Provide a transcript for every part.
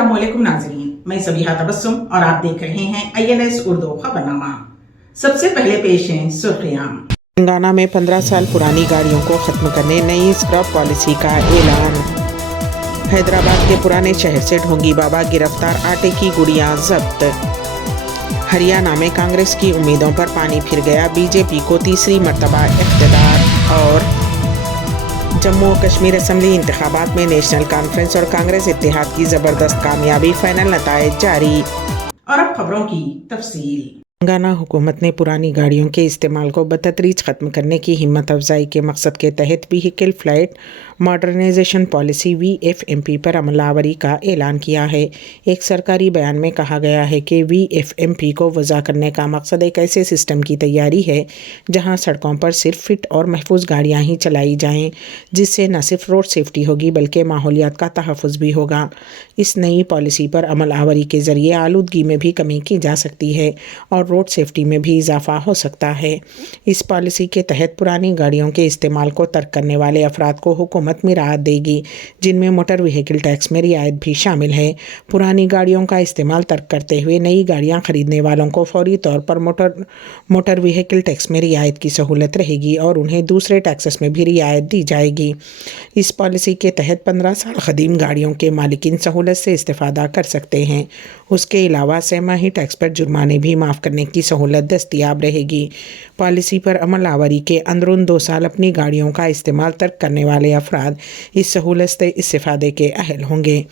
अस्सलामुअलैकुम नाज़रीन, मैं सबीहा तबस्सुम और आप देख रहे हैं INS उर्दू खबरनामा। सबसे पहले पेश हैं सुर्खियां। तेलंगाना में 15 साल पुरानी गाड़ियों को खत्म करने नई स्क्रॉप पॉलिसी का ऐलान। हैदराबाद के पुराने शहर से ढोंगी बाबा गिरफ्तार, आटे की गुड़ियां जब्त। हरियाणा में कांग्रेस की उम्मीदों पर पानी फिर गया, बीजेपी को तीसरी मर्तबा इख्तियार। और जम्मू और कश्मीर असेंबली इंतखाबात में नेशनल कॉन्फ्रेंस और कांग्रेस इत्तेहाद की ज़बरदस्त कामयाबी, फाइनल नताइज जारी। और अब खबरों की तफसील। तेलंगाना हुकूमत ने पुरानी गाड़ियों के इस्तेमाल को बतदरीज ख़त्म करने की हिम्मत अफजाई के मकसद के तहत vehicle fleet modernisation policy VFMP पर अमलावरी का ऐलान किया है। एक सरकारी बयान में कहा गया है कि VFMP को वज़ा करने का मकसद एक ऐसे सिस्टम की तैयारी है जहां सड़कों पर सिर्फ फिट और महफूज गाड़ियां ही चलाई जाएं, जिससे न सिर्फ रोड सेफ्टी होगी बल्कि माहौलियात का तहफ़्फ़ुज़ भी होगा। इस नई पॉलिसी पर अमलावरी के ज़रिए आलूदगी में भी कमी की जा सकती है और रोड सेफ्टी में भी इजाफा हो सकता है। इस पॉलिसी के तहत पुरानी गाड़ियों के इस्तेमाल को तर्क करने वाले अफराद को हुकूमत में राहत देगी, जिनमें मोटर व्हीकल टैक्स में रियायत भी शामिल है। पुरानी गाड़ियों का इस्तेमाल तर्क करते हुए नई गाड़ियां खरीदने वालों को फौरी तौर पर मोटर व्हीकल टैक्स में रियायत की सहूलत रहेगी और उन्हें दूसरे टैक्सेस में भी रियायत दी जाएगी। इस पॉलिसी के तहत 15 साल कदीम गाड़ियों के मालिकीन सहूलत से इस्तेफादा कर सकते हैं। उसके अलावा सहमाही टैक्स पर जुर्माने भी माफ़ करने की सहूलत दस्तयाब रहेगी। पॉलिसी पर अमलावरी के अंदरून 2 साल अपनी गाड़ियों का इस्तेमाल तर्क करने वाले अफराद इस सहूलत से इस्तेफादे के अहल होंगे।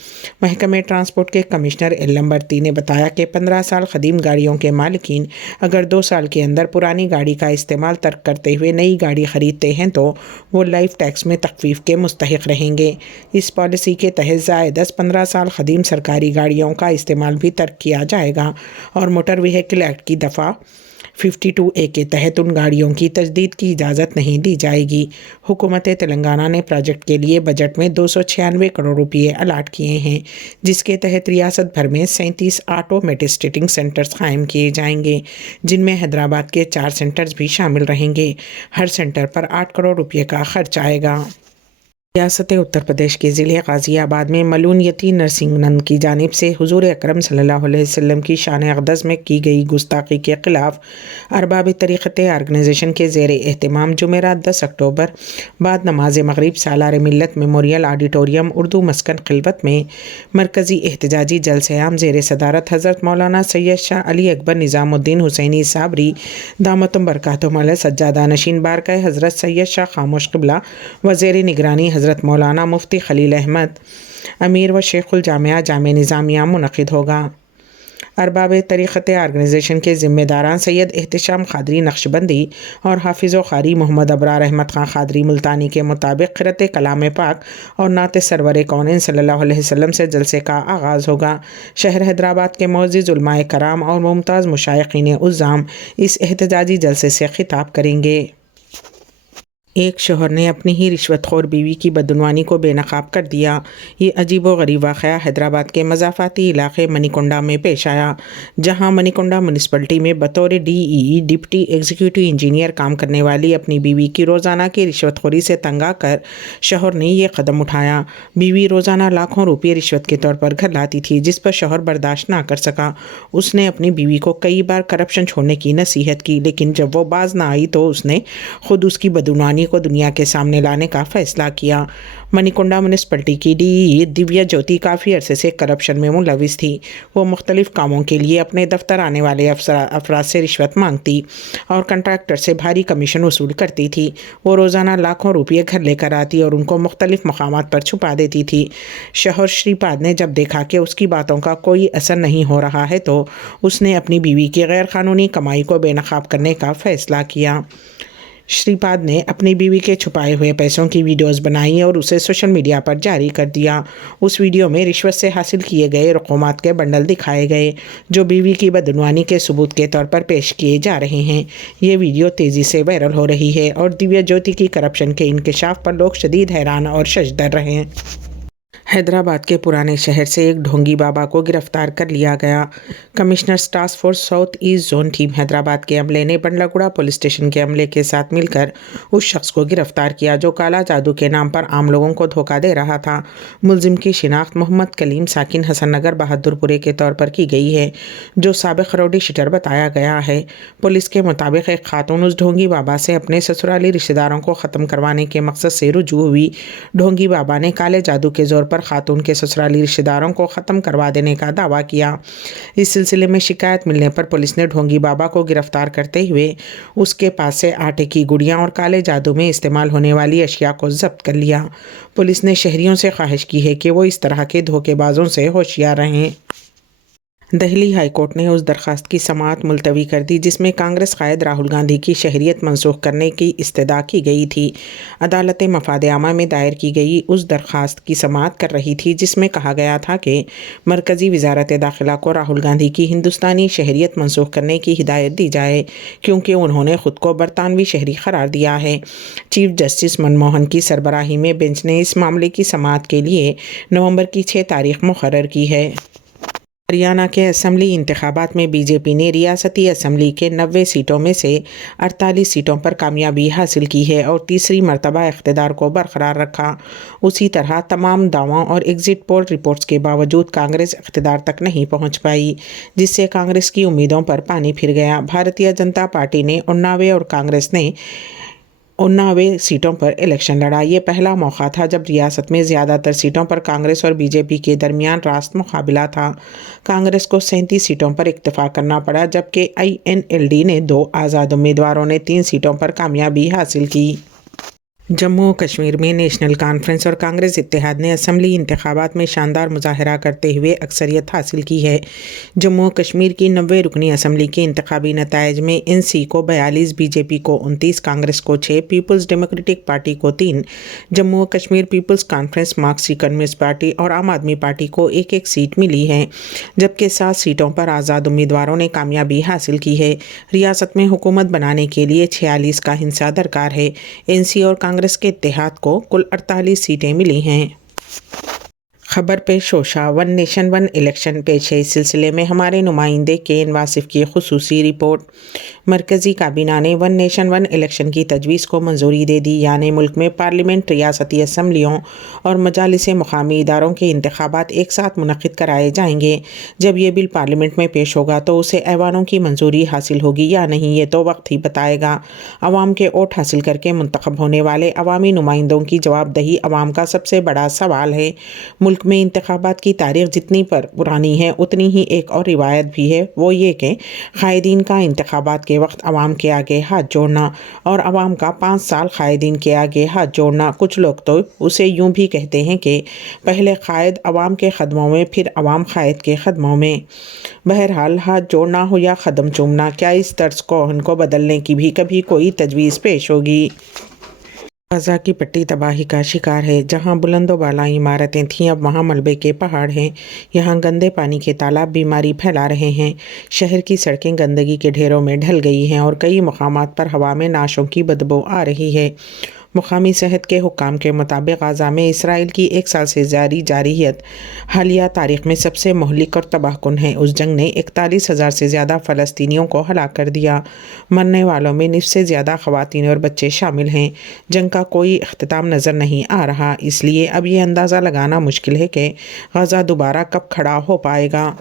महकमे ट्रांसपोर्ट के कमिश्नर एल्लम्बर्ती ने बताया कि 15 साल कदीम गाड़ियों के मालिकीन अगर 2 साल के अंदर पुरानी गाड़ी का इस्तेमाल तर्क करते हुए नई गाड़ी खरीदते हैं तो वो लाइफ टैक्स में तखफीफ के मुस्तहिक रहेंगे। इस पॉलिसी के तहत ज़ायदस 15 साल कदीम सरकारी गाड़ियों का इस्तेमाल भी तर्क किया जाएगा और मोटर व्हीकल एक्ट की दफ़ा 52A के तहत उन गाड़ियों की तजदीद की इजाज़त नहीं दी जाएगी। हुकूमत तेलंगाना ने प्रोजेक्ट के लिए बजट में 296 करोड़ रुपये अलाट किए हैं, जिसके तहत रियासत भर में 37 ऑटो मेटिस्टेटिंग सेंटर्स कायम किए जाएंगे, जिनमें हैदराबाद के 4 सेंटर्स भी शामिल रहेंगे। हर सेंटर पर 8 करोड़ रुपये का खर्च आएगा। रियासत उत्तर प्रदेश के ज़िले गाज़ियाबाद में मलून यतीम नरसिंह की जानिब से हुज़ूर अकरम सल्लल्लाहु अलैहि वसल्लम की शान अक़दस में की गई गुस्ताखी के ख़िलाफ़ अरबाब तरीक़त ऑर्गेनाइजेशन के ज़ेर एहतमाम जुमेरात 10 अक्टूबर बाद नमाज मग़रिब सालार मिल्लत मेमोरियल ऑडिटोरियम उर्दू मस्कन खिलवत में मरकज़ी एहतजाजी जलसे-आम ज़ेर सदारत हज़रत मौलाना सैयद शाह अली अकबर निज़ामुद्दीन हुसैनी साबरी दामतुम बरकातुहुम अलैह सज्जादा नशीन बारगाह हज़रत सैयद शाह खामोश क़िबला वज़ीर निगरानी हज़रत मौलाना मुफ्ती खलील अहमद अमीर व शेखुल जामिया जामे निज़ामिया मुनक़िद होगा। अरबाब तरीक़त ऑर्गेनाइजेशन के ज़िम्मेदारान सैयद एहतशाम क़ादरी नक्शबंदी और हाफिज़ व क़ारी मोहम्मद अबरार अहमद ख़ान क़ादरी मुल्तानी के मुताबिक क़िरात कलाम पाक और नात सरवर कौनैन सल्लल्लाहु अलैहि वसल्लम से जलसे का आगाज़ होगा। शहर हैदराबाद के मुअज़्ज़िज़ उलमाए कराम और मुमताज़ मुशाइख़ीन उज़्ज़ाम इस एहतजाजी जलसे से ख़िताब करेंगे। एक शोहर ने अपनी ही रिश्वतखोर बीवी की बदعنوانی को बेनकाब कर दिया। ये अजीब व गरीब वाक़या हैदराबाद के मज़ाफ़ाती इलाक़े मनीकोंडा में पेश आया, जहां मनीकोंडा म्यूनिसिपलिटी में बतौर DEE डिप्टी एग्जीक्यूटिव इंजीनियर काम करने वाली अपनी बीवी की रोज़ाना की रिश्वतखोरी से तंग आकर शोहर ने यह कदम उठाया। बीवी रोज़ाना लाखों रुपये रिश्वत के तौर पर घर लाती थी, जिस पर शोहर बर्दाश्त ना कर सका। उसने अपनी बीवी को कई बार करप्शन छोड़ने की नसीहत की, लेकिन जब वो बाज ना आई तो उसने खुद उसकी बदعنوانی को दुनिया के सामने लाने का फैसला किया। मनीकोंडा म्यूनिसिपलिटी की DEE दिव्या ज्योति काफ़ी अरसे से करप्शन में मुलविस थी। वो मुख्तलिफ़ कामों के लिए अपने दफ्तर आने वाले अफराद से रिश्वत मांगती और कंट्रैक्टर से भारी कमीशन वसूल करती थी। वो रोज़ाना लाखों रुपये घर लेकर आती और उनको मुख्तलिफ़ मकामात पर छुपा देती थी। शोहर श्रीपाद ने जब देखा कि उसकी बातों का कोई असर नहीं हो रहा है तो उसने अपनी बीवी की गैर कानूनी कमाई को बेनकाब करने का फ़ैसला किया। श्रीपाद ने अपनी बीवी के छुपाए हुए पैसों की वीडियोस बनाई और उसे सोशल मीडिया पर जारी कर दिया। उस वीडियो में रिश्वत से हासिल किए गए रकूमात के बंडल दिखाए गए, जो बीवी की बदعنوانی के सबूत के तौर पर पेश किए जा रहे हैं। ये वीडियो तेज़ी से वायरल हो रही है और दिव्या ज्योति की करप्शन के इंकशाफ पर लोग शदीद हैरान और शशदर रहे हैं। हैदराबाद के पुराने शहर से एक ढोंगी बाबा को गिरफ्तार कर लिया गया। Commissioners task force south east zone team Hyderabad के अमले ने बंडलागुड़ा पुलिस स्टेशन के अमले के साथ मिलकर उस शख्स को गिरफ्तार किया जो काला जादू के नाम पर आम लोगों को धोखा दे रहा था। मुलजिम की शिनाख्त मोहम्मद कलीम साकिन हसन नगर बहादुरपुरे के तौर पर की गई है, जो साबिक रोडी शीटर बताया गया है। पुलिस के मुताबिक एक खातून उस ढोंगी बाबा से अपने ससुराली रिश्तेदारों को ख़त्म करवाने के मकसद से रुजू हुई। ढोंगी बाबा ने काले जादू के जोर पर खातून के ससुराली रिश्तेदारों को ख़त्म करवा देने का दावा किया। इस सिलसिले में शिकायत मिलने पर पुलिस ने ढोंगी बाबा को गिरफ्तार करते हुए उसके पास से आटे की गुड़ियाँ और काले जादू में इस्तेमाल होने वाली अशिया को जब्त कर लिया। पुलिस ने शहरियों से ख्वाहिश की है कि वो इस तरह के धोखेबाजों से होशियार रहें। दिल्ली हाई कोर्ट ने उस दरख्वास्त की समाअत मुलतवी कर दी जिसमें कांग्रेस कायद राहुल गांधी की शहरियत मनसूख करने की इस्तदा की गई थी। अदालत मफाद आमा में दायर की गई उस दरख्वास्त की समाअत कर रही थी जिसमें कहा गया था कि मरकज़ी वजारत दाखिला को राहुल गांधी की हिंदुस्तानी शहरियत मनसूख करने की हिदायत दी जाए क्योंकि उन्होंने ख़ुद को बरतानवी शहरी करार दिया है। चीफ जस्टिस मनमोहन की सरबराही में बेंच ने इस मामले की समाअत के लिए नवंबर की 6 तारीख मुकर्रर की है। हरियाणा के असम्बली इंतखाबात में बीजेपी ने रियासती असम्बली के 90 सीटों में से 48 सीटों पर कामयाबी हासिल की है और तीसरी मरतबा इख्तिदार को बरकरार रखा। उसी तरह तमाम दावों और एग्जिट पोल रिपोर्ट्स के बावजूद कांग्रेस इख्तिदार तक नहीं पहुंच पाई, जिससे कांग्रेस की उम्मीदों पर पानी फिर गया। भारतीय जनता पार्टी ने 89 और कांग्रेस ने 89 सीटों पर इलेक्शन लड़ा। ये पहला मौका था जब रियासत में ज़्यादातर सीटों पर कांग्रेस और बीजेपी के दरमियान रास्त मुकाबला था। कांग्रेस को 37 सीटों पर इक्तफा करना पड़ा, जबकि INLD ने 2 आज़ाद उम्मीदवारों ने 3 सीटों पर कामयाबी हासिल की। जम्मू कश्मीर में नेशनल कॉन्फ्रेंस और कांग्रेस इत्तेहाद ने असम्बली इंतखाबात में शानदार मुजाहरा करते हुए अक्सरियत हासिल की है। जम्मू कश्मीर की 90 रुकनी असम्बली के इंतखाबी नताइज में NC को 42, बीजेपी को 29, कांग्रेस को 6, पीपल्स डेमोक्रेटिक पार्टी को 3, Jammu Kashmir Peoples Conference, Marxist Communist Party और आम आदमी पार्टी को 1-1 सीट मिली है, जबकि 7 सीटों पर आज़ाद उम्मीदवारों ने कामयाबी हासिल की है। रियासत में हुकूमत बनाने के लिए 46 का हिस्सा दरकार है। NC और कांग्रेस के इत्तेहाद को कुल 48 सीटें मिली हैं। खबर पेश होशा वन नेशन वन इलेक्शन पेश है। इस सिलसिले में हमारे नुमाइंदे KN वासिफ की खुसूसी रिपोर्ट। मरकज़ी काबीना ने वन नेशन वन इलेक्शन की तजवीज़ को मंजूरी दे दी, यानी मुल्क में पार्लियामेंट, रियासती असम्बलियों और मजालिस मुकामी इदारों के इंतखाबात एक साथ मुनक़िद कराए जाएंगे। जब ये बिल पार्लियामेंट में पेश होगा तो उसे ऐवानों की मंजूरी हासिल होगी या नहीं, ये तो वक्त ही बताएगा। अवाम के वोट हासिल करके मुंतखब होने वाले अवामी नुमाइंदों की जवाबदही अवाम का सबसे बड़ा सवाल है। मुल्क में इंतखाबात की तारीख जितनी पर पुरानी है उतनी ही एक और रिवायत भी है, वो ये कि कायदीन का इंतखाबात के वक्त अवाम के आगे हाथ जोड़ना और अवाम का 5 साल कायदीन के आगे हाथ जोड़ना। कुछ लोग तो उसे यूं भी कहते हैं कि पहले कायद अवाम के कदमों में, फिर अवाम कायद के कदमों में। बहरहाल, हाथ जोड़ना हो या कदम चूमना, क्या इस तर्ज को उनको बदलने की भी कभी कोई तजवीज़ पेश होगी? गाज़ा की पट्टी तबाही का शिकार है। जहां बुलंदो बाला इमारतें थीं, अब वहां मलबे के पहाड़ हैं। यहां गंदे पानी के तालाब बीमारी फैला रहे हैं। शहर की सड़कें गंदगी के ढेरों में ढल गई हैं और कई मकामात पर हवा में नाशों की बदबू आ रही है। मुकामी सेहत के हुक्काम के मुताबिक गाज़ा में इसराइल की 1 साल से जारी जारहियत हालिया तारीख में सबसे मुहलिक और तबाहकुन है। उस जंग ने 41,000 से ज़्यादा फ़लस्तीनियों को हलाक कर दिया। मरने वालों में निस्फ़ से ज़्यादा ख़वातीन और बच्चे शामिल हैं। जंग का कोई इख्तिताम नज़र नहीं आ रहा, इसलिए अब ये अंदाज़ा लगाना मुश्किल है कि गाज़ा दोबारा कब खड़ा हो पाएगा।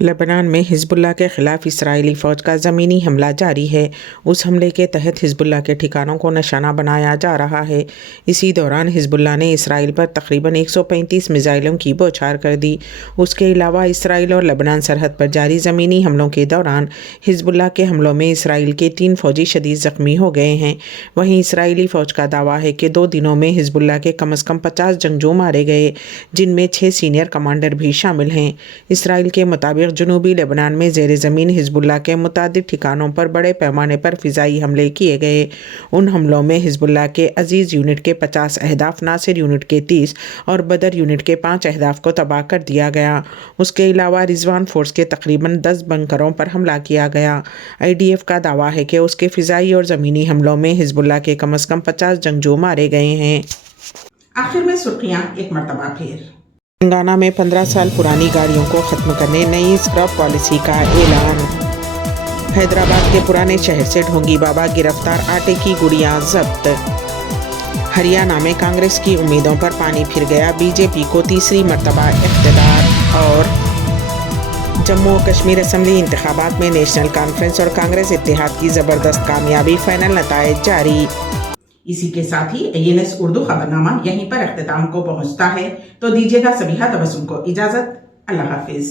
लेबनान में हिजबुल्लाह के ख़िलाफ़ इस्राएली फ़ौज का ज़मीनी हमला जारी है। उस हमले के तहत हिजबुल्लाह के ठिकानों को निशाना बनाया जा रहा है। इसी दौरान हिजबुल्लाह ने इसराइल पर तकरीबन 135 मिसाइलों की बौछार कर दी। उसके अलावा इसराइल और लेबनान सरहद पर जारी ज़मीनी हमलों के दौरान हिजबुल्लाह के हमलों में इसराइल के 3 फ़ौजी शदीद ज़ख्मी हो गए हैं। वहीं इसराइली फ़ौज का दावा है कि 2 दिनों में हिजबुल्लाह के कम अज़ कम 50 जंगजू मारे गए, जिनमें 6 सीनियर कमांडर भी शामिल हैं। इसराइल के मुताबिक जनूबी लेबनान में ज़ेर ज़मीन हिजबुल्लाह के मुतादिद ठिकानों पर बड़े पैमाने पर फ़िज़ाई हमले किए गए। उन हमलों में हिजबुल्लाह के अजीज़ यूनिट के 50 अहदाफ, नासिर यूनिट के 30 और बदर यूनिट के 5 अहदाफ को तबाह कर दिया गया। उसके अलावा रिजवान फोर्स के तकरीबन 10 बंकरों पर हमला किया गया। IDF का दावा है कि उसके फ़िज़ाई और ज़मीनी हमलों में हिजबुल्लाह के कम अज़ कम 50 जंगजू मारे गए हैं। आखिर में सुर्खियां एक मर्तबा फिर। तेलंगाना में 15 साल पुरानी गाड़ियों को खत्म करने नई स्क्रैप पॉलिसी का ऐलान। हैदराबाद के पुराने शहर से ढोंगी बाबा गिरफ्तार, आटे की गुड़ियां जब्त। हरियाणा में कांग्रेस की उम्मीदों पर पानी फिर गया, बीजेपी को तीसरी मर्तबा इख्तियार। और जम्मू और कश्मीर असेंबली इंतखाबात में नेशनल कॉन्फ्रेंस और कांग्रेस इत्तेहाद की ज़बरदस्त कामयाबी, फाइनल नताइज जारी। इसी के साथ ही ANS उर्दू खबरनामा यहीं पर अख्तिताम को पहुंचता है, तो दीजिएगा सबीहा तबस्सुम को इजाजत। अल्लाह हाफिज।